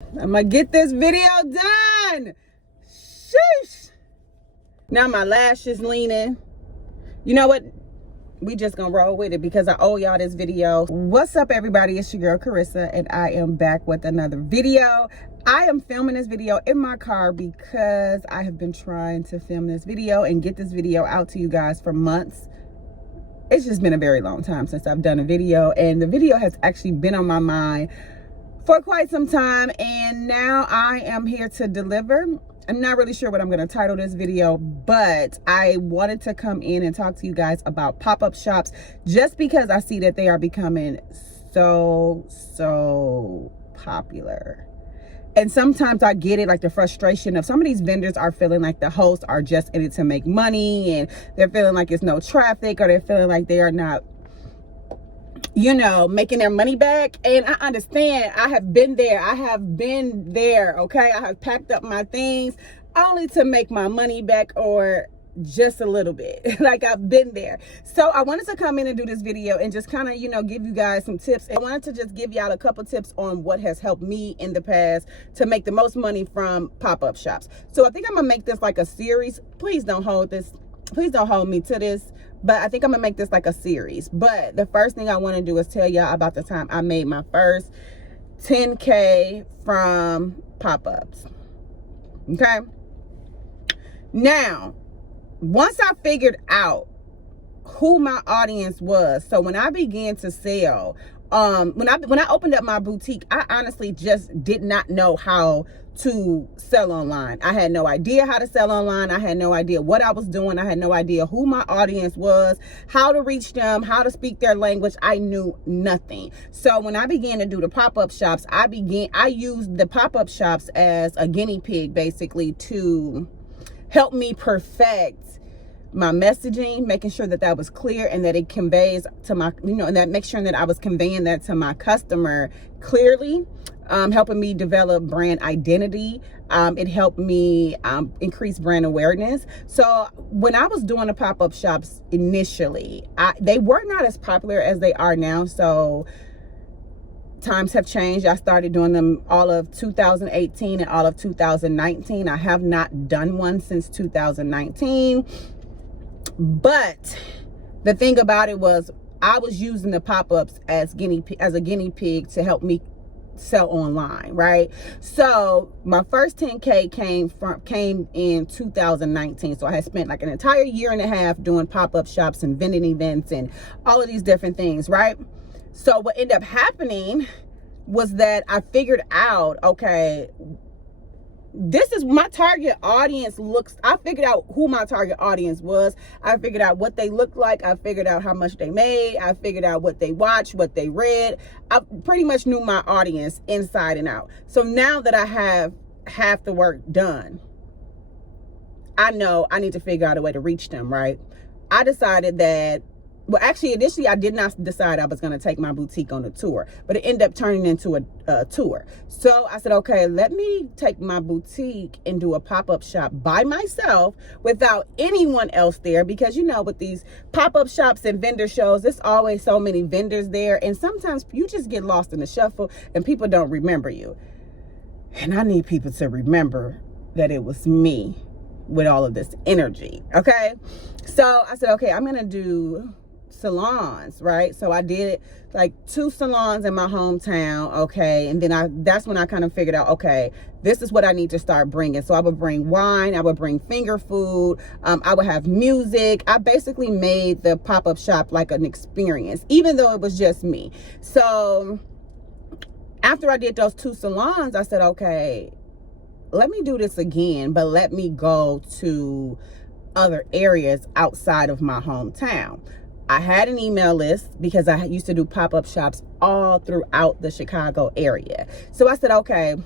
I'm gonna get this video done. Sheesh. Now my lash is leaning. You know what? We just gonna roll with it because I owe y'all this video. What's up, everybody? It's your girl Carissa, and I am back with another video. I am filming this video in my car because I have been trying to film this video and get this video out to you guys for months. It's just been a very long time since I've done a video, and the video has actually been on my mind for quite some time, and now I am here to deliver. I'm not really sure what I'm going to title this video, but I wanted to come in and talk to you guys about pop-up shops just because I see that they are becoming so popular. And sometimes I get it, like the frustration of some of these vendors are feeling like the hosts are just in it to make money, and they're feeling like it's no traffic, or they're feeling like they are not, you know, making their money back. And I understand. I have been there. Okay, I have packed up my things only to make my money back, or just a little bit. Like, I've been there. So I wanted to come in and do this video and just kind of, you know, give you guys some tips. I wanted to just give y'all a couple tips on what has helped me in the past to make the most money from pop-up shops. So I think I'm gonna make this like a series. Please don't hold me to this, but I think I'm gonna make this like a series. But the first thing I want to do is tell y'all about the time I made my first 10K from pop-ups. Okay, now once I figured out who my audience was, so when I began to sell, when I opened up my boutique, I honestly just did not know how to sell online. I had no idea how to sell online. I had no idea what I was doing. I had no idea who my audience was, how to reach them, how to speak their language. I knew nothing. So when I began to do the pop-up shops, I used the pop-up shops as a guinea pig, basically, to help me perfect my messaging, making sure that was clear and that it conveys to my, you know, and that makes sure that I was conveying that to my customer clearly, helping me develop brand identity. It helped me increase brand awareness. So when I was doing the pop-up shops initially, they were not as popular as they are now. So times have changed. I started doing them all of 2018 and all of 2019. I have not done one since 2019. But the thing about it was, I was using the pop-ups as a guinea pig to help me sell online, right? So my first 10K came in 2019. So I had spent like an entire year and a half doing pop-up shops and vending events and all of these different things, right? So what ended up happening was that I figured out, okay, this is my target audience. I figured out who my target audience was. I figured out what they looked like. I figured out how much they made. I figured out what they watched, what they read. I pretty much knew my audience inside and out. So now that I have half the work done, I know I need to figure out a way to reach them, right? I decided that, well, actually, initially, I did not decide I was going to take my boutique on a tour, but it ended up turning into a tour. So I said, okay, let me take my boutique and do a pop-up shop by myself without anyone else there, because, you know, with these pop-up shops and vendor shows, there's always so many vendors there, and sometimes you just get lost in the shuffle and people don't remember you. And I need people to remember that it was me with all of this energy, okay? So I said, okay, I'm going to do salons, right? So I did like 2 salons in my hometown, okay? And then that's when I kind of figured out, okay, this is what I need to start bringing. So I would bring wine, I would bring finger food, I would have music. I basically made the pop-up shop like an experience, even though it was just me. So after I did those 2 salons, I said, okay, let me do this again, but let me go to other areas outside of my hometown. I had an email list because I used to do pop-up shops all throughout the Chicago area. So I said, okay,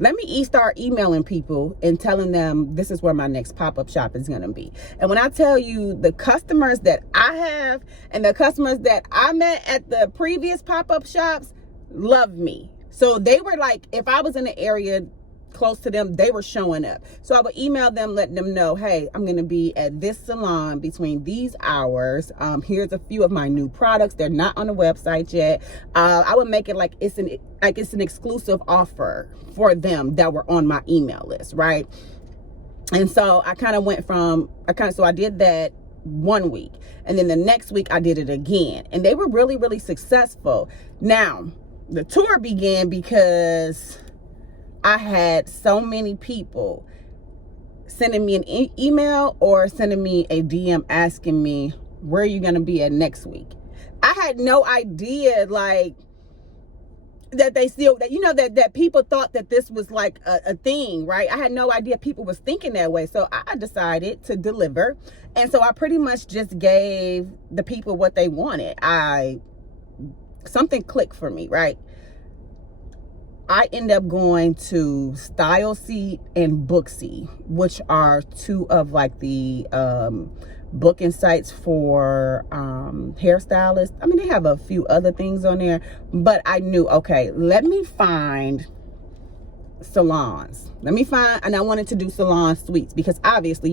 let me start emailing people and telling them this is where my next pop-up shop is going to be. And when I tell you, the customers that I have and the customers that I met at the previous pop-up shops love me. So they were like, if I was in the area, close to them, they were showing up. So I would email them, letting them know, hey, I'm going to be at this salon between these hours. Here's a few of my new products. They're not on the website yet. I would make it like it's an exclusive offer for them that were on my email list, right? And so I did that 1 week, and then the next week I did it again, and they were really, really successful. Now the tour began because I had so many people sending me an email or sending me a DM asking me, where are you going to be at next week? I had no idea, like, that people thought that this was like a thing, right? I had no idea people was thinking that way. So I decided to deliver. And so I pretty much just gave the people what they wanted. Something clicked for me, right? I end up going to Style Seat and Booksy, which are two of like the booking sites for hairstylists. I mean, they have a few other things on there, but I knew, okay, let me find salons. And I wanted to do salon suites because obviously,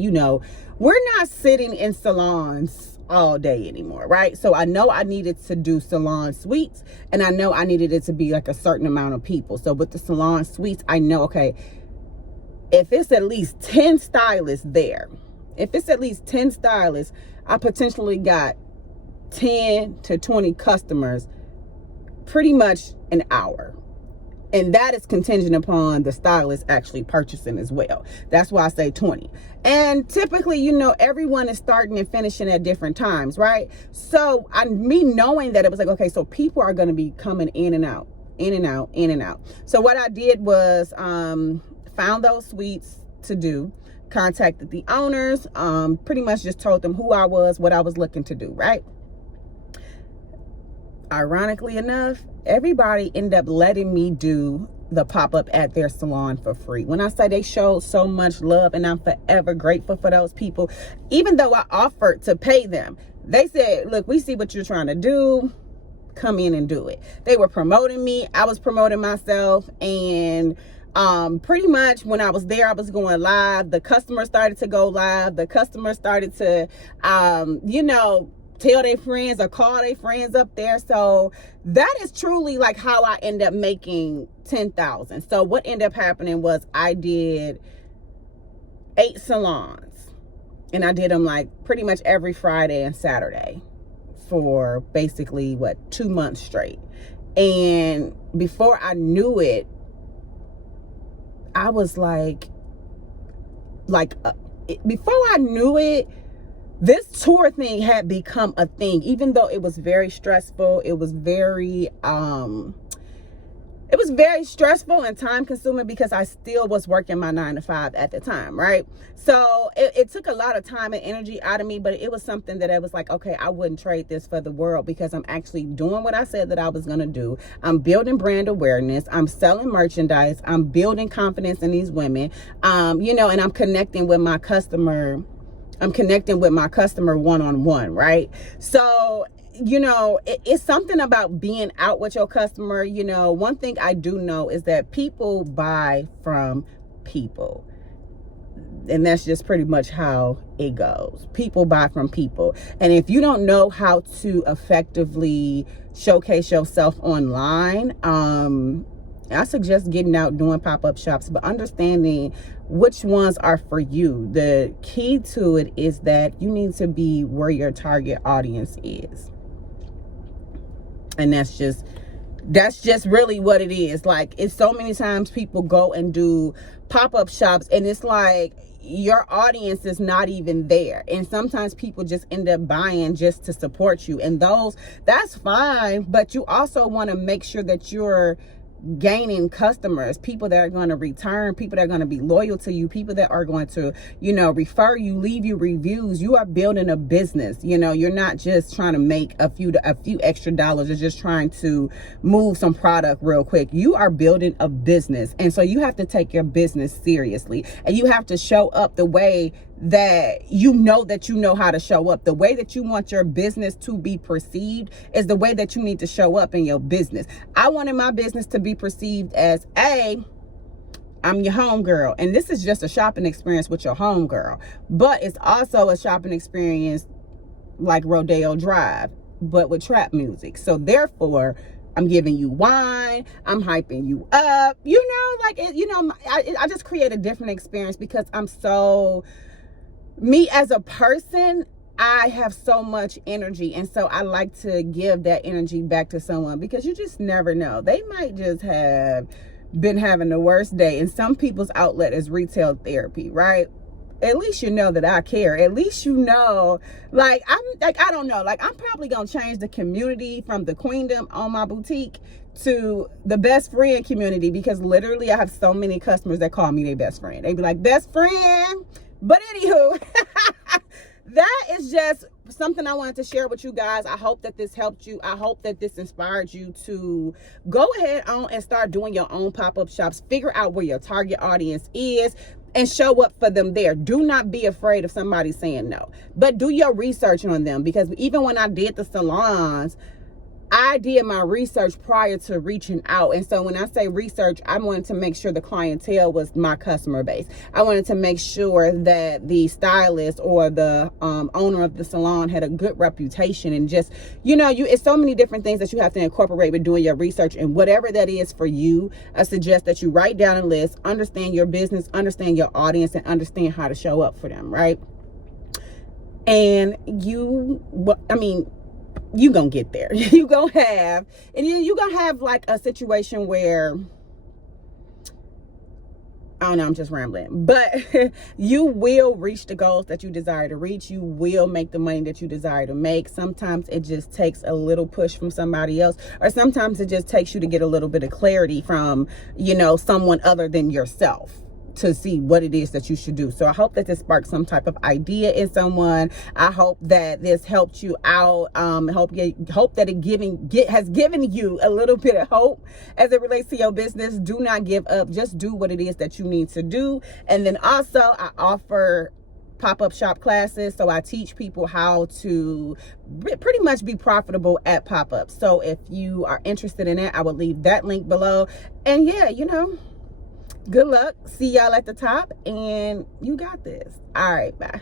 we're not sitting in salons all day anymore, right? So I know I needed to do salon suites, and I know I needed it to be like a certain amount of people. So with the salon suites, I know, okay, if it's at least 10 stylists there, I potentially got 10 to 20 customers pretty much an hour. And that is contingent upon the stylist actually purchasing as well. That's why I say 20. And typically, everyone is starting and finishing at different times, right? So me knowing that, it was like, okay, so people are going to be coming in and out, in and out, in and out. So what I did was found those suites to do, contacted the owners, pretty much just told them who I was, what I was looking to do, right? Ironically enough, everybody ended up letting me do the pop-up at their salon for free. When I say they showed so much love, and I'm forever grateful for those people, even though I offered to pay them, they said, look, we see what you're trying to do, come in and do it. They were promoting me, I was promoting myself, and pretty much when I was there, I was going live. The customers started to go live. The customers started to tell their friends or call their friends up there. So that is truly like how I end up making 10,000. So what ended up happening was I did 8 salons, and I did them like pretty much every Friday and Saturday for basically 2 months straight. And before I knew it, this tour thing had become a thing, even though it was very stressful. It was very stressful and time consuming because I still was working my 9 to 5 at the time, right? So it took a lot of time and energy out of me, but it was something that I was like, okay, I wouldn't trade this for the world, because I'm actually doing what I said that I was going to do. I'm building brand awareness. I'm selling merchandise. I'm building confidence in these women, and I'm connecting with my customer. One-on-one, right? So, it's something about being out with your customer. One thing I do know is that people buy from people. And that's just pretty much how it goes. People buy from people. And if you don't know how to effectively showcase yourself online, I suggest getting out, doing pop-up shops, but understanding which ones are for you. The key to it is that you need to be where your target audience is. And that's just really what it is. Like, it's so many times people go and do pop-up shops, and it's like your audience is not even there. And sometimes people just end up buying just to support you. And that's fine, but you also want to make sure that you're gaining customers, people that are going to return, people that are going to be loyal to you, people that are going to, refer you, leave you reviews. You are building a business. You're not just trying to make a few extra dollars or just trying to move some product real quick. You are building a business. And so you have to take your business seriously, and you have to show up the way that you know how to show up. The way that you want your business to be perceived is the way that you need to show up in your business. I wanted my business to be perceived as I'm your homegirl. And this is just a shopping experience with your homegirl. But it's also a shopping experience like Rodeo Drive, but with trap music. So therefore, I'm giving you wine, I'm hyping you up, I just create a different experience because I'm so, me as a person, I have so much energy, and so I like to give that energy back to someone, because you just never know. They might just have been having the worst day, and some people's outlet is retail therapy, right? At least you know that I care. At least you know, I don't know, I'm probably gonna change the community from the queendom on my boutique to the best friend community, because literally I have so many customers that call me their best friend. They be like, best friend. But anywho, that is just something I wanted to share with you guys. I hope that this helped you. I hope that this inspired you to go ahead on and start doing your own pop-up shops. Figure out where your target audience is and show up for them there. Do not be afraid of somebody saying no, but do your research on them, because even when I did the salons, I did my research prior to reaching out. And so when I say research, I wanted to make sure the clientele was my customer base. I wanted to make sure that the stylist or the owner of the salon had a good reputation, and just, it's so many different things that you have to incorporate with doing your research. And whatever that is for you, I suggest that you write down a list, understand your business, understand your audience, and understand how to show up for them, right? And you gonna get there. You gonna have like a situation where, I don't know, I'm just rambling, but you will reach the goals that you desire to reach. You will make the money that you desire to make. Sometimes it just takes a little push from somebody else, or sometimes it just takes you to get a little bit of clarity from, someone other than yourself, to see what it is that you should do. So I hope that this sparked some type of idea in someone. I hope that this helped you out. Hope that it has given you a little bit of hope as it relates to your business. Do not give up. Just do what it is that you need to do. And then also, I offer pop-up shop classes. So I teach people how to pretty much be profitable at pop-ups. So if you are interested in it, I will leave that link below. And yeah, good luck. See y'all at the top, and you got this. All right, bye.